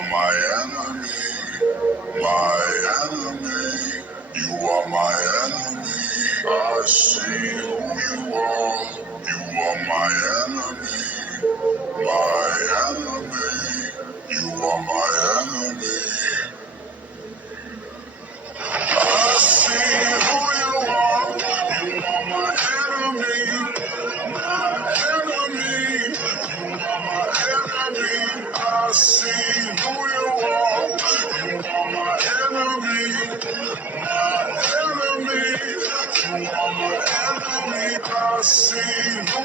are my enemy, my enemy. You are my enemy. I see who you are. You are my enemy, my enemy. You are my enemy. I see who you are. You are my enemy, my enemy. You are my enemy. I see who you are. You are my enemy, my enemy. You are my enemy. I see who